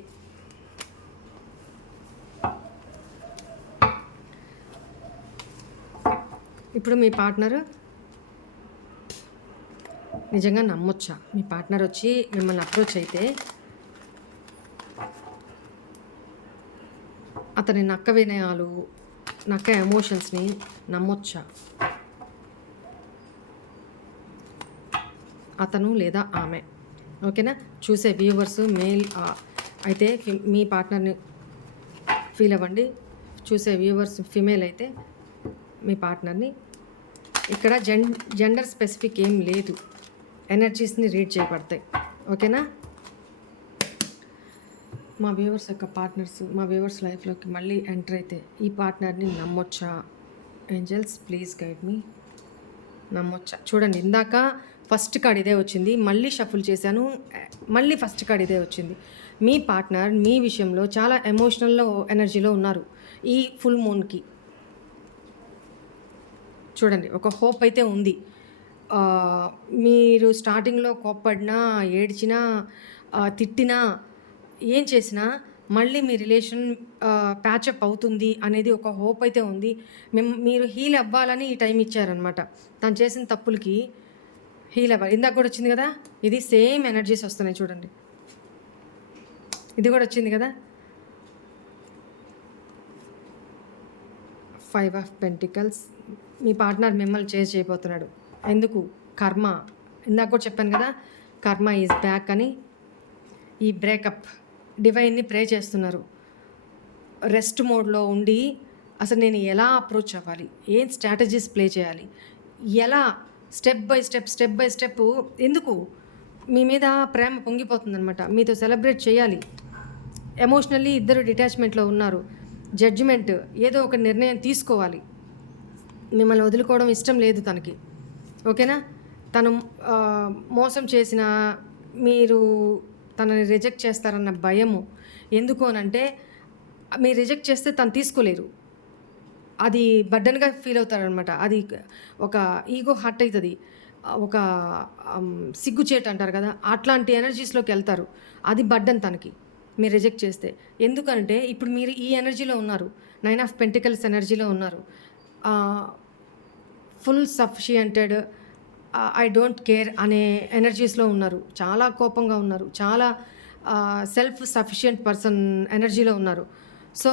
ఇప్పుడు మీ పార్ట్నరు నిజంగా నమ్మొచ్చా? మీ పార్ట్నర్ వచ్చి మిమ్మల్ని అప్రోచ్ అయితే అతని నక్క వినయాలు, నక్క ఎమోషన్స్‌ని నమ్మొచ్చా? అతను లేదా ఆమె. ఓకేనా? చూసే వ్యూవర్స్ మేల్ అయితే మీ పార్ట్నర్‌ని ఫీల్ అవ్వండి. చూసే వ్యూవర్స్ ఫిమేల్ అయితే మీ పార్ట్నర్‌ని. ఇక్కడ జెండర్ స్పెసిఫిక్ ఏం లేదు. ఎనర్జీస్‌ని రీడ్ చేయబడతాయి. ఓకేనా? మా వ్యూవర్స్ యొక్క పార్ట్నర్స్ మా వ్యూవర్స్ లైఫ్‌లోకి మళ్ళీ ఎంటర్ అయితే ఈ పార్ట్నర్‌ని నమ్మొచ్చా? ఏంజెల్స్ ప్లీజ్ గైడ్ మీ. నమ్మొచ్చా? చూడండి ఇందాక ఫస్ట్ కార్డ్ ఇదే వచ్చింది. మళ్ళీ షఫుల్ చేశాను. మళ్ళీ ఫస్ట్ కార్డ్ ఇదే వచ్చింది. మీ పార్ట్నర్ మీ విషయంలో చాలా ఎమోషనల్‌లో ఎనర్జీలో ఉన్నారు. ఈ ఫుల్ మూన్‌కి. చూడండి ఒక హోప్ అయితే ఉంది. మీరు స్టార్టింగ్‌లో కోప్పడినా, ఏడ్చినా, తిట్టినా, ఏం చేసినా మళ్ళీ మీ రిలేషన్ ప్యాచప్ అవుతుంది అనేది ఒక హోప్ అయితే ఉంది. మీరు హీల్ అవ్వాలని ఈ టైం ఇచ్చారనమాట. తను చేసిన తప్పులకి హీల్ అవ్వాలి. ఇందాక కూడా వచ్చింది కదా! ఇది సేమ్ ఎనర్జీస్ వస్తున్నాయి చూడండి. ఇది కూడా వచ్చింది కదా! 5 ఆఫ్ పెంటికల్స్. మీ పార్ట్నర్ మిమ్మల్ని చేజ్ చేయబోతున్నాడు. ఎందుకు? కర్మ. ఇందాక కూడా చెప్పాను కదా! కర్మ ఈజ్ బ్యాక్ అని. ఈ బ్రేకప్ డివైన్ని ప్రే చేస్తున్నారు. రెస్ట్ మోడ్లో ఉండి అసలు నేను ఎలా అప్రోచ్ అవ్వాలి? ఏం స్ట్రాటజీస్ ప్లే చేయాలి? ఎలా స్టెప్ బై స్టెప్ ఎందుకు? మీ మీద ప్రేమ పొంగిపోతుందనమాట. మీతో సెలబ్రేట్ చేయాలి. ఎమోషనల్లీ ఇద్దరు డిటాచ్మెంట్లో ఉన్నారు. జడ్జిమెంట్ ఏదో ఒక నిర్ణయం తీసుకోవాలి. మిమ్మల్ని వదులుకోవడం ఇష్టం లేదు తనకి. ఓకేనా? తను మోసం చేసిన మీరు తనని రిజెక్ట్ చేస్తారన్న భయము. ఎందుకు అనంటే మీరు రిజెక్ట్ చేస్తే తను తీసుకోలేరు. అది బర్డెన్‌గా ఫీల్ అవుతారనమాట. అది ఒక ఈగో హర్ట్ అవుతుంది. ఒక సిగ్గుచేటు అంటారు కదా! అట్లాంటి ఎనర్జీస్‌లోకి వెళ్తారు. అది బర్డెన్ తనకి మీరు రిజెక్ట్ చేస్తే. ఎందుకంటే ఇప్పుడు మీరు ఈ ఎనర్జీలో ఉన్నారు. 9 ఆఫ్ పెంటికల్స్ ఎనర్జీలో ఉన్నారు. ఫుల్ సఫిషియంటెడ్ ఐ డోంట్ కేర్ అనే ఎనర్జీస్లో ఉన్నారు. చాలా కోపంగా ఉన్నారు. చాలా సెల్ఫ్ సఫిషియంట్ పర్సన్ ఎనర్జీలో ఉన్నారు. సో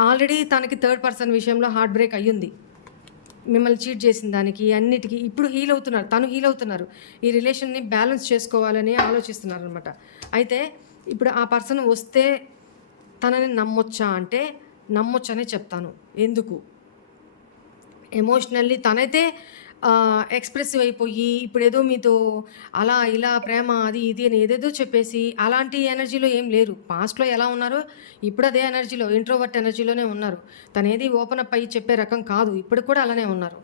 ఆల్రెడీ తనకి థర్డ్ పర్సన్ విషయంలో హార్ట్ బ్రేక్ అయ్యింది. మిమ్మల్ని చీట్ చేసిన దానికి అన్నిటికీ ఇప్పుడు హీల్ అవుతున్నారు. తను హీల్ అవుతున్నారు. ఈ రిలేషన్ని బ్యాలెన్స్ చేసుకోవాలని ఆలోచిస్తున్నారు అనమాట. అయితే ఇప్పుడు ఆ పర్సన్ వస్తే తనని నమ్మొచ్చా అంటే నమ్మొచ్చనే చెప్తాను. ఎందుకు? ఎమోషనల్లీ తనైతే ఎక్స్‌ప్రెసివ్ అయిపోయి ఇప్పుడేదో మీతో అలా ఇలా ప్రేమ అది ఇది అని ఏదేదో చెప్పేసి అలాంటి ఎనర్జీలో ఏం లేరు. పాస్ట్‌లో ఎలా ఉన్నారో ఇప్పుడు అదే ఎనర్జీలో ఇంట్రోవర్ట్ ఎనర్జీలోనే ఉన్నారు. తనేది ఓపెన్ అప్ అయ్యి చెప్పే రకం కాదు. ఇప్పటికి కూడా అలానే ఉన్నారు.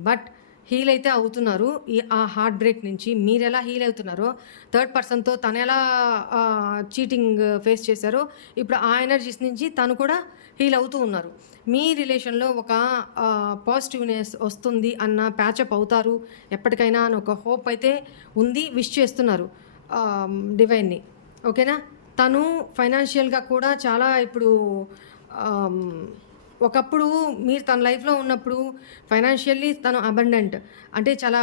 బట్ హీల్ అయితే అవుతున్నారు. ఆ హార్ట్ బ్రేక్ నుంచి మీరెలా హీల్ అవుతున్నారో, థర్డ్ పర్సన్‌తో తనెలా చీటింగ్ ఫేస్ చేశారో, ఇప్పుడు ఆ ఎనర్జీస్ నుంచి తను కూడా హీల్ అవుతూ ఉన్నారు. మీ రిలేషన్‌లో ఒక పాజిటివ్‌నెస్ వస్తుంది అన్న ప్యాచప్ అవుతారు ఎప్పటికైనా అని ఒక హోప్ అయితే ఉంది. విష్ చేస్తున్నారు డివైన్‌ని. ఓకేనా? తను ఫైనాన్షియల్‌గా కూడా చాలా ఇప్పుడు ఆహ్, ఒకప్పుడు మీరు తన లైఫ్‌లో ఉన్నప్పుడు ఫైనాన్షియల్లీ తను అబండెంట్. అంటే చాలా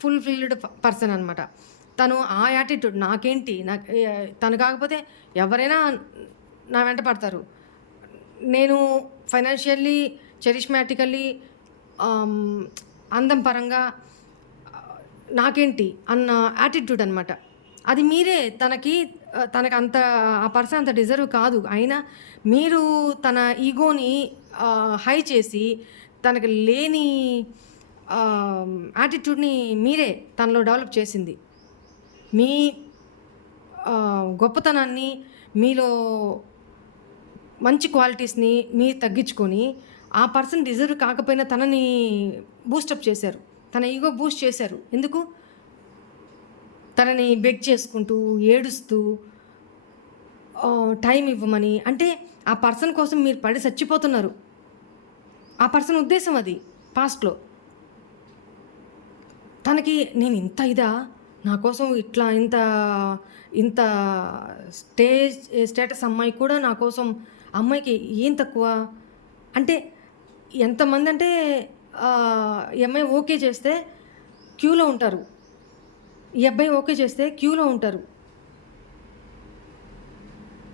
ఫుల్‌ఫిల్డ్ పర్సన్ అనమాట. తను ఆ యాటిట్యూడ్ నాకేంటి తను కాకపోతే ఎవరైనా నా వెంట పడతారు. నేను ఫైనాన్షియల్లీ, చెరిష్మాటికల్లీ ఆహ్, అందం పరంగా నాకేంటి అన్న యాటిట్యూడ్ అనమాట. అది మీరే తనకంత ఆ పర్సన్ అంత డిజర్వ్ కాదు. అయినా మీరు తన ఈగోని హై చేసి తనకి లేని యాటిట్యూడ్‌ని మీరే తనలో డెవలప్ చేసింది. మీ గొప్పతనాన్ని, మీలో మంచి క్వాలిటీస్‌ని మీరు తగ్గించుకొని, ఆ పర్సన్ డిజర్వ్ కాకపోయినా తనని బూస్టప్ చేశారు. తన ఈగో బూస్ట్ చేశారు. ఎందుకు? తనని బెగ్ చేసుకుంటూ, ఏడుస్తూ టైం ఇవ్వమని. అంటే ఆ పర్సన్ కోసం మీరు పడి చచ్చిపోతున్నారు. ఆ పర్సన్ ఉద్దేశం అది పాస్ట్‌లో. తనకి నేను ఇంత ఇదా? నా కోసం ఇట్లా ఇంత స్టేటస్ అమ్మాయి కూడా నా కోసం అమ్మాయికి ఏం తక్కువ? అంటే ఎంతమందంటే ఈ అమ్మాయి ఓకే చేస్తే క్యూలో ఉంటారు. ఈ అబ్బాయి ఓకే చేస్తే క్యూలో ఉంటారు.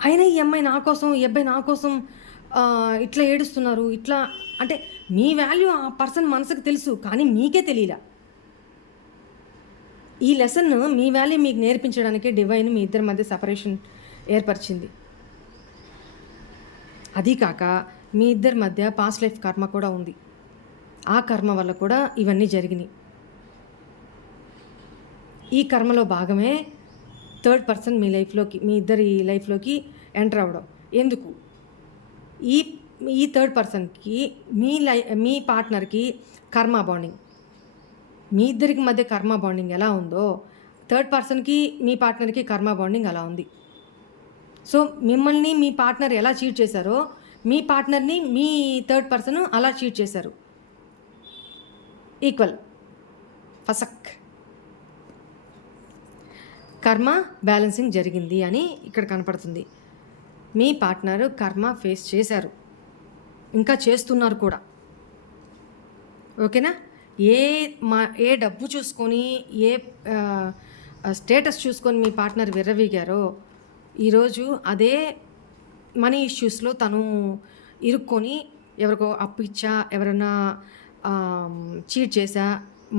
అయినా ఈ అమ్మాయి నా కోసం, ఈ అబ్బాయి నా కోసం ఇట్లా ఏడుస్తున్నారు. ఇట్లా అంటే మీ వాల్యూ ఆ పర్సన్ మనసుకు తెలుసు. కానీ మీకే తెలీలా. ఈ లెసన్ మీ వాల్యూ మీకు నేర్పించడానికే డివైన్ మీ ఇద్దరి మధ్య సెపరేషన్ ఏర్పరిచింది. అదీ కాక మీ ఇద్దరి మధ్య పాస్ట్ లైఫ్ కర్మ కూడా ఉంది. ఆ కర్మ వల్ల కూడా ఇవన్నీ జరిగినియి. ఈ కర్మలో భాగమే థర్డ్ పర్సన్ మీ ఇద్దరి లైఫ్‌లోకి ఎంటర్ అవ్వడం. ఎందుకు? ఈ ఈ థర్డ్ పర్సన్‌కి మీ పార్ట్నర్‌కి కర్మ బాండింగ్. మీ ఇద్దరికి మధ్య కర్మ బాండింగ్ ఎలా ఉందో, థర్డ్ పర్సన్‌కి మీ పార్ట్నర్‌కి కర్మ బాండింగ్ అలా ఉంది. సో, మిమ్మల్ని మీ పార్ట్నర్ ఎలా చీట్ చేశారో, మీ పార్ట్నర్‌ని మీ థర్డ్ పర్సన్ అలా చీట్ చేశారు. ఈక్వల్. ఫసక్. కర్మ బ్యాలెన్సింగ్ జరిగింది అని ఇక్కడ కనపడుతుంది. మీ పార్ట్నర్ కర్మ ఫేస్ చేశారు. ఇంకా చేస్తున్నారు కూడా. ఓకేనా? ఏ డబ్బు చూసుకొని, ఏ స్టేటస్ చూసుకొని మీ పార్ట్నర్ విర్రవీగారో, ఈరోజు అదే మనీ ఇష్యూస్‌లో తను ఇరుక్కొని ఎవరికో అప్పు ఇచ్చా, ఎవరైనా చీట్ చేశా,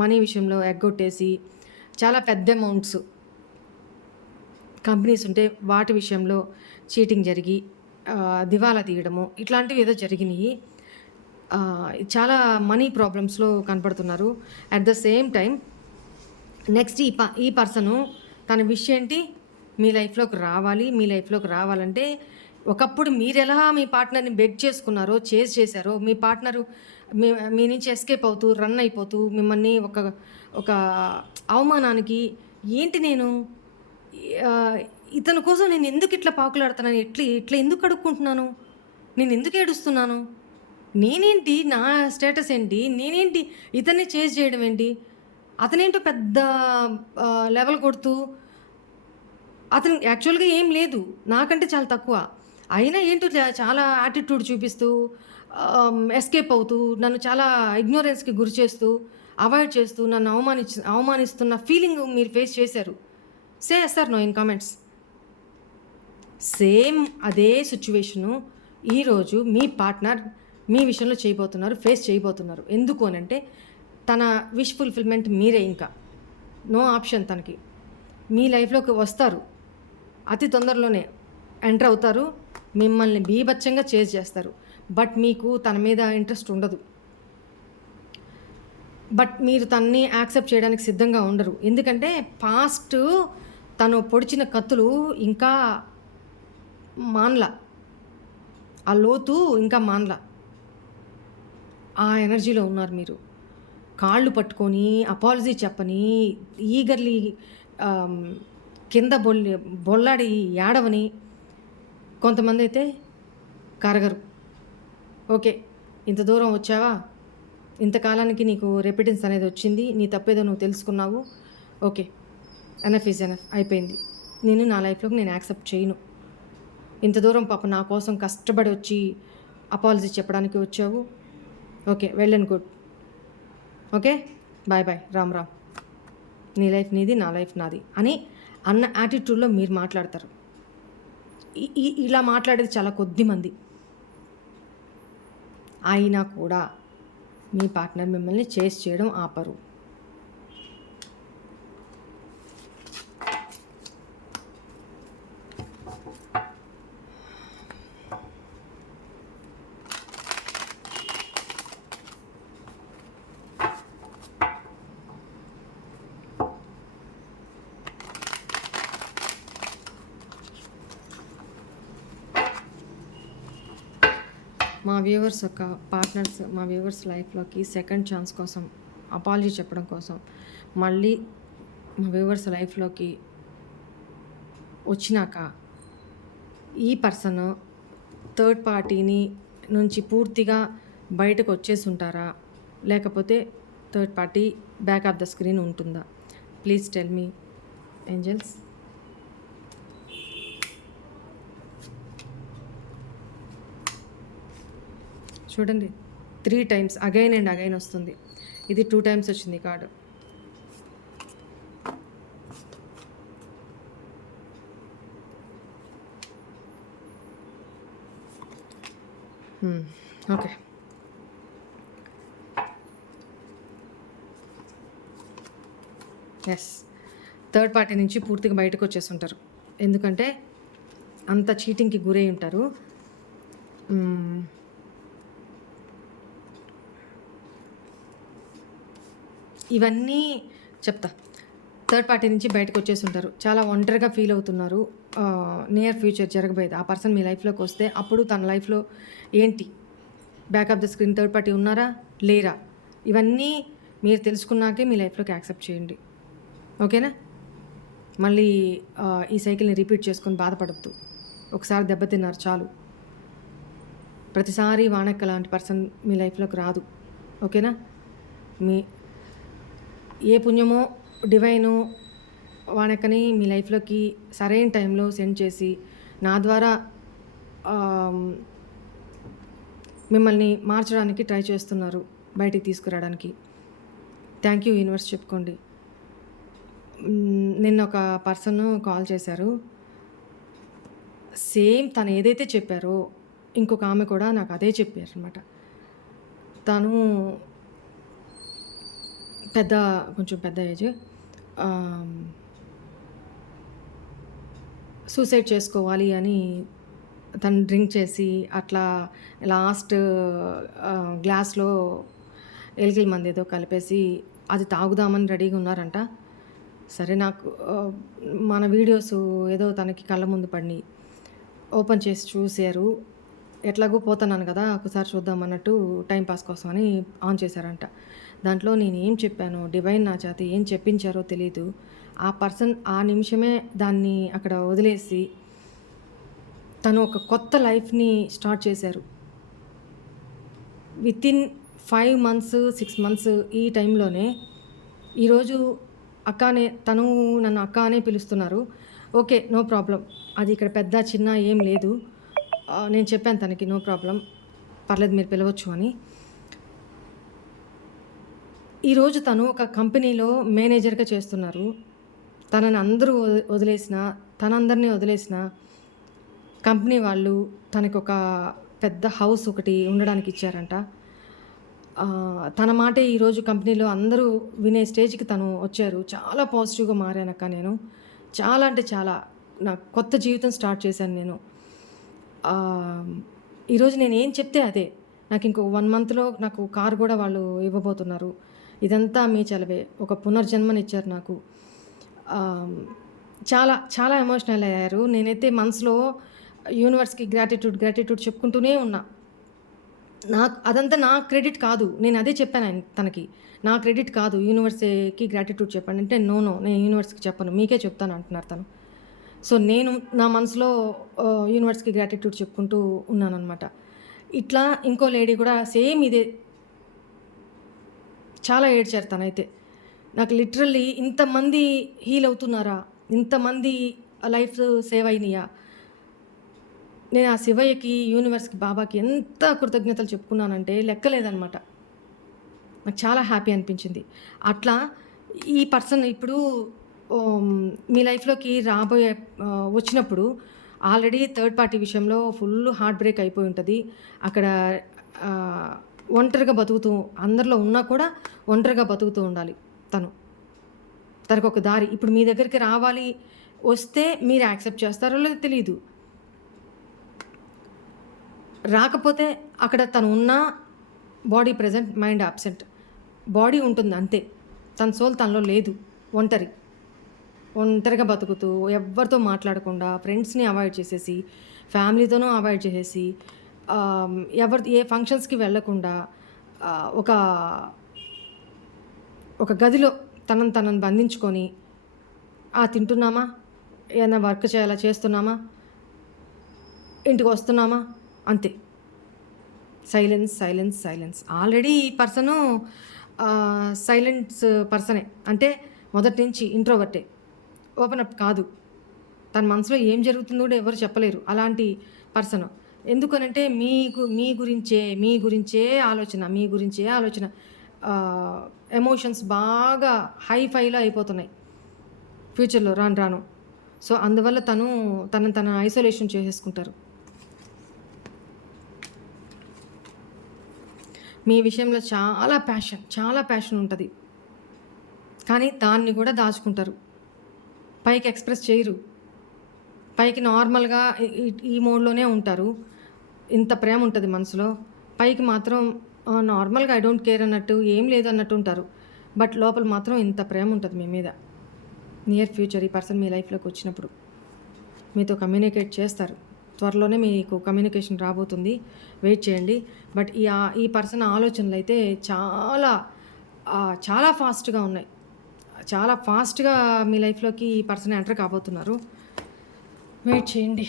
మనీ విషయంలో ఎగ్గొట్టేసి, చాలా పెద్ద అమౌంట్స్ కంపెనీస్ ఉంటే వాటి విషయంలో చీటింగ్ జరిగి దివాలా తీయడము ఇట్లాంటివి ఏదో జరిగినాయి. చాలా మనీ ప్రాబ్లమ్స్‌లో కనపడుతున్నారు. At the same time next ఈ పర్సను తన విష్ ఏంటి? మీ లైఫ్‌లోకి రావాలంటే ఒకప్పుడు మీరెలా మీ పార్ట్నర్‌ని బెగ్ చేసుకున్నారో, చేజ్ చేశారో, మీ పార్ట్నరు మీ నుంచి ఎస్కేప్ అవుతూ, రన్ అయిపోతూ మిమ్మల్ని ఒక అవమానానికి ఏంటి నేను ఇతని కోసం నేను ఎందుకు ఇట్లా పాకులాడుతున్నాను? ఇట్లా ఎందుకు అడుక్కుంటున్నాను? నేను ఎందుకు ఏడుస్తున్నాను? నేనేంటి? నా స్టేటస్ ఏంటి? నేనేంటి ఇతన్ని చేజ్ చేయడం ఏంటి? అతనేంటో పెద్ద లెవెల్ కొడుతూ అతను యాక్చువల్‌గా ఏం లేదు. నాకంటే చాలా తక్కువ. అయినా ఏంటో చాలా యాటిట్యూడ్ చూపిస్తూ ఎస్కేప్ అవుతూ, నన్ను చాలా ఇగ్నోరెన్స్‌కి గురి చేస్తూ, అవాయిడ్ చేస్తూ, నన్ను అవమానిస్తున్న ఫీలింగ్ మీరు ఫేస్ చేశారు. Say yes or no in comments. Same అదే సిట్యుయేషను ఈరోజు మీ పార్ట్నర్ మీ విషయంలో ఫేస్ చేయబోతున్నారు. ఎందుకు అనంటే తన విష్ ఫుల్‌ఫిల్‌మెంట్ మీరే ఇంకా. నో ఆప్షన్ తనకి. మీ లైఫ్‌లోకి వస్తారు. అతి తొందరలోనే ఎంటర్ అవుతారు. మిమ్మల్ని బీభత్సంగా చేజ్ చేస్తారు. బట్ మీకు తన మీద ఇంట్రెస్ట్ ఉండదు. బట్ మీరు తనని యాక్సెప్ట్ చేయడానికి సిద్ధంగా ఉండరు. ఎందుకంటే పాస్ట్ తను పొడిచిన కత్తులు ఇంకా మానల. ఆ లోతు ఇంకా మానల. ఆ ఎనర్జీలో ఉన్నారు మీరు. కాళ్ళు పట్టుకొని అపాలజీ చెప్పని, ఈగర్లీ కింద బొల్లాడి ఏడవని, కొంతమందైతే కరగరు. ఓకే, ఇంత దూరం వచ్చావా, ఇంతకాలానికి నీకు రెపిటెన్స్ అనేది వచ్చింది, నీ తప్పేదో నువ్వు తెలుసుకున్నావు, ఓకే, ఎనఫ్ ఈజ్ ఎనఫ్, అయిపోయింది, నేను నా లైఫ్లోకి నేను యాక్సెప్ట్ చేయను. ఇంత దూరం పాప నా కోసం కష్టపడి వచ్చి అపాలజీ చెప్పడానికి వచ్చావు, okay, well and good, okay, bye bye, Ram Ram, నీ లైఫ్ నీది, నా లైఫ్ నాది అని అన్న యాటిట్యూడ్లో మీరు మాట్లాడతారు. ఇలా మాట్లాడేది చాలా కొద్ది మంది. అయినా కూడా మీ పార్ట్నర్ మిమ్మల్ని చేస్ చేయడం ఆపరు. మా వ్యూవర్స్ యొక్క పార్ట్నర్స్ మా వ్యూవర్స్ లైఫ్లోకి సెకండ్ ఛాన్స్ కోసం, అపాలజీ చెప్పడం కోసం మళ్ళీ మా వ్యూవర్స్ లైఫ్లోకి వచ్చినాక ఈ పర్సన్ థర్డ్ పార్టీని నుంచి పూర్తిగా బయటకు వచ్చేసి ఉంటారా, లేకపోతే third party back of the screen ఉంటుందా? Please tell me angels. చూడండి, 3 times అగైన్ అండ్ అగైన్ వస్తుంది. ఇది 2 times వచ్చింది card. Okay, yes, third party నుంచి పూర్తిగా బయటకు వచ్చేస్తుంటారు. ఎందుకంటే అంత చీటింగ్కి గురై ఉంటారు. ఇవన్నీ చెప్తా. థర్డ్ పార్టీ నుంచి బయటకు వచ్చేసి ఉంటారు. చాలా ఒంటరిగా ఫీల్ అవుతున్నారు. నియర్ ఫ్యూచర్ జరగబోయేది. ఆ పర్సన్ మీ లైఫ్లోకి వస్తే అప్పుడు తన లైఫ్లో ఏంటి, back of the screen third party ఉన్నారా లేరా, ఇవన్నీ మీరు తెలుసుకున్నాకే మీ లైఫ్లోకి యాక్సెప్ట్ చేయండి. ఓకేనా? మళ్ళీ ఈ సైకిల్ని రిపీట్ చేసుకొని బాధపడద్దు. ఒకసారి దెబ్బతిన్నారు చాలు. ప్రతిసారి వానక్క లాంటి పర్సన్ మీ లైఫ్లోకి రాదు. ఓకేనా? మీ ఏ పుణ్యమో డివైను వానక్కని మీ లైఫ్లోకి సరైన టైంలో సెండ్ చేసి నా ద్వారా మిమ్మల్ని మార్చడానికి ట్రై చేస్తున్నారు, బయటికి తీసుకురావడానికి. థ్యాంక్ యూ యూనివర్స్ చెప్పుకోండి. నిన్న ఒక పర్సన్ కాల్ చేశారు. సేమ్ తను ఏదైతే చెప్పారో ఇంకొక ఆమె కూడా నాకు అదే చెప్పారు అనమాట. తను కొంచెం పెద్ద ఏజ్, సూసైడ్ చేసుకోవాలి అని తను డ్రింక్ చేసి అట్లా లాస్ట్ గ్లాస్లో ఎలికల మంది ఏదో కలిపేసి అది తాగుదామని రెడీగా ఉన్నారంట. సరే, నాకు మన వీడియోస్ ఏదో తనకి కళ్ళ ముందు పడినాయి, ఓపెన్ చేసి చూశారు. ఎట్లాగూ పోతున్నాను కదా, ఒకసారి చూద్దామన్నట్టు టైంపాస్ కోసం అని ఆన్ చేశారంట. దాంట్లో నేను ఏం చెప్పానో, డివైన్ నా చేత ఏం చెప్పించారో తెలీదు. ఆ పర్సన్ ఆ నిమిషమే దాన్ని అక్కడ వదిలేసి తను ఒక కొత్త లైఫ్ని స్టార్ట్ చేశారు. వితిన్ 5 months 6 months ఈ టైంలోనే ఈరోజు తను నన్ను అక్క అనే పిలుస్తున్నారు. Okay, no problem. అది ఇక్కడ పెద్ద చిన్న ఏం లేదు. నేను చెప్పాను తనకి, నో ప్రాబ్లం, పర్లేదు మీరు పిలవచ్చు అని. ఈరోజు తను ఒక కంపెనీలో మేనేజర్గా చేస్తున్నారు. తనని అందరూ తనందరినీ వదిలేసిన కంపెనీ వాళ్ళు తనకు ఒక పెద్ద హౌస్ ఒకటి ఉండడానికి ఇచ్చారంట. తన మాటే ఈరోజు కంపెనీలో అందరూ వినే స్టేజ్కి తను వచ్చారు. చాలా పాజిటివ్గా మారానక్క నేను. చాలా అంటే చాలా నా కొత్త జీవితం స్టార్ట్ చేశాను నేను. ఈరోజు నేను ఏం చెప్తే అదే. నాకు ఇంకో 1 monthలో నాకు కారు కూడా వాళ్ళు ఇవ్వబోతున్నారు. ఇదంతా మీ చలవే. ఒక పునర్జన్మనిచ్చారు నాకు. చాలా చాలా ఎమోషనల్ అయ్యారు. నేనైతే మనసులో యూనివర్స్కి గ్రాటిట్యూడ్ చెప్పుకుంటూనే ఉన్నా. అదంతా నా క్రెడిట్ కాదు. నేను అదే చెప్పాను తనకి. నా క్రెడిట్ కాదు యూనివర్స్‌కి గ్రాటిట్యూడ్ చెప్పండి అంటే, నో, నేను యూనివర్స్‌కి చెప్పను. మీకే చెప్తాను అంటున్నారు తను. సో, నేను నా మనసులో యూనివర్స్‌కి గ్రాటిట్యూడ్ చెప్పుకుంటూ ఉన్నాననమాట. ఇట్లా ఇంకో లేడీ కూడా సేమ్ ఇదే. చాలా ఏడ్చారు తనైతే. నాకు లిటరల్లీ ఇంతమంది హీల్ అవుతున్నారా? ఇంతమంది లైఫ్ సేవ్ అయినయా? నేను ఆ శివయ్యకి, యూనివర్స్‌కి, బాబాకి ఎంత కృతజ్ఞతలు చెప్పుకున్నానంటే లెక్కలేదనమాట. నాకు చాలా హ్యాపీ అనిపించింది. అట్లా ఈ పర్సన్ ఇప్పుడు మీ లైఫ్‌లోకి రాబోయే వచ్చినప్పుడు ఆల్రెడీ థర్డ్ పార్టీ విషయంలో ఫుల్ హార్ట్ బ్రేక్ అయిపోయి ఉంటది. అక్కడ ఆహ్, ఒంటరిగా బతుకుతూ అందరిలో ఉన్నా కూడా ఒంటరిగా బతుకుతూ ఉండాలి తను. తనకొక దారి. ఇప్పుడు మీ దగ్గరికి రావాలి, వస్తే మీరు యాక్సెప్ట్ చేస్తారో లేదో తెలీదు. రాకపోతే అక్కడ తను ఉన్నా body present, mind absent. Body ఉంటుంది అంతే. తన సోల్ తనలో లేదు. ఒంటరి. ఒంటరిగా బతుకుతూ, ఎవ్వరితో మాట్లాడకుండా, ఫ్రెండ్స్‌ని అవాయిడ్ చేసేసి, ఫ్యామిలీతోనూ అవాయిడ్ చేసేసి, ఏ ఫంక్షన్స్‌కి వెళ్ళకుండా ఆహ్, ఒక ఒక గదిలో తనని బంధించుకొని, తింటున్నామా? ఏదైనా వర్క్ చేయాలా చేస్తున్నామా? ఇంటికొస్తున్నామా? అంతే. Silence, silence, silence. ఆల్రెడీ ఈ పర్సను సైలెన్స్ పర్సనే. అంటే మొదటి నుంచి ఇంట్రోవర్టే. ఓపెన్ అప్ కాదు. తన మనసులో ఏం జరుగుతుందో కూడా ఎవరు చెప్పలేరు. అలాంటి పర్సను. ఎందుకనంటే మీ గురించే ఆలోచన. ఎమోషన్స్ బాగా హైలో అయిపోతున్నాయి ఫ్యూచర్‌లో రాను రాను. సో, అందువల్ల తనని ఐసోలేషన్ చేసేసుకుంటారు. మీ విషయంలో చాలా ప్యాషన్ ఉంటది. కానీ దాన్ని కూడా దాచుకుంటారు. పైకి ఎక్స్‌ప్రెస్ చేయరు. పైకి నార్మల్‌గా ఈ మోడ్‌లోనే ఉంటారు. ఇంత ప్రేమ ఉంటది మనసులో. పైకి మాత్రం నార్మల్‌గా ఐ డోంట్ కేర్ అన్నట్టు, ఏం లేదు అన్నట్టు ఉంటారు. బట్ లోపల మాత్రం ఇంత ప్రేమ ఉంటది మీ మీద. నియర్ ఫ్యూచర్ ఈ పర్సన్ మీ లైఫ్‌లోకి వచ్చినప్పుడు మీతో కమ్యూనికేట్ చేస్తారు. త్వరలోనే మీకు కమ్యూనికేషన్ రాబోతుంది. వెయిట్ చేయండి. బట్ ఈ పర్సన్ ఆలోచనలైతే చాలా ఫాస్ట్‌గా ఉన్నాయి. చాలా ఫాస్ట్‌గా మీ లైఫ్‌లోకి ఈ పర్సన్ ఎంటర్ కాబోతున్నారు. వెయిట్ చేయండి.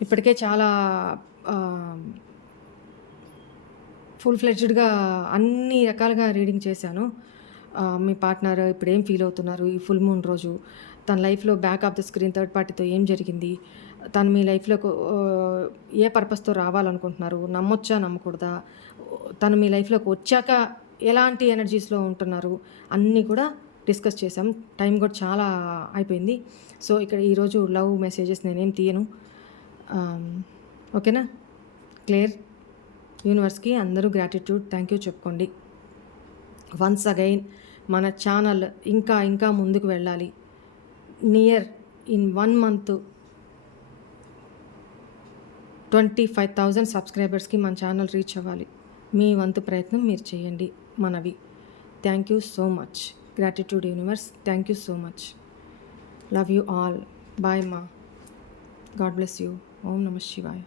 ఇప్పటికే చాలా ఆహ్, ఫుల్ ఫ్లెడ్జ్డ్‌గా అన్ని రకాలుగా రీడింగ్ చేశాను. మీ పార్ట్నర్ ఇప్పుడేం ఫీల్ అవుతున్నారు? ఈ ఫుల్ మూన్ రోజు తన లైఫ్‌లో back of the screen third పార్టీతో ఏం జరిగింది? తను మీ లైఫ్‌లోకి ఏ పర్పస్‌తో రావాలనుకుంటున్నారు? నమ్మొచ్చా? నమ్మకూడదా? తను మీ లైఫ్‌లోకి వచ్చాక ఎలాంటి ఎనర్జీస్‌లో ఉంటున్నారు? అన్నీ కూడా డిస్కస్ చేసాం. టైం కూడా చాలా అయిపోయింది. సో, ఇక్కడ ఈరోజు లవ్ మెసేజెస్ నేనేం తీయను. ఓకేనా? క్లియర్? యూనివర్స్‌కి అందరూ గ్రాటిట్యూడ్, థ్యాంక్ యూ చెప్పుకోండి. వన్స్ అగైన్ మన ఛానల్ ఇంకా ముందుకు వెళ్ళాలి. ఇన్ 1 మంత్ 25,000 సబ్స్క్రైబర్స్‌కి మన ఛానల్ రీచ్ అవ్వాలి. మీ వంతు ప్రయత్నం మీరు చేయండి. మనవి. Thank you so much. Gratitude universe. Thank you so much. Love you all. Bye మా. God bless you. ఓం నమః శివాయ.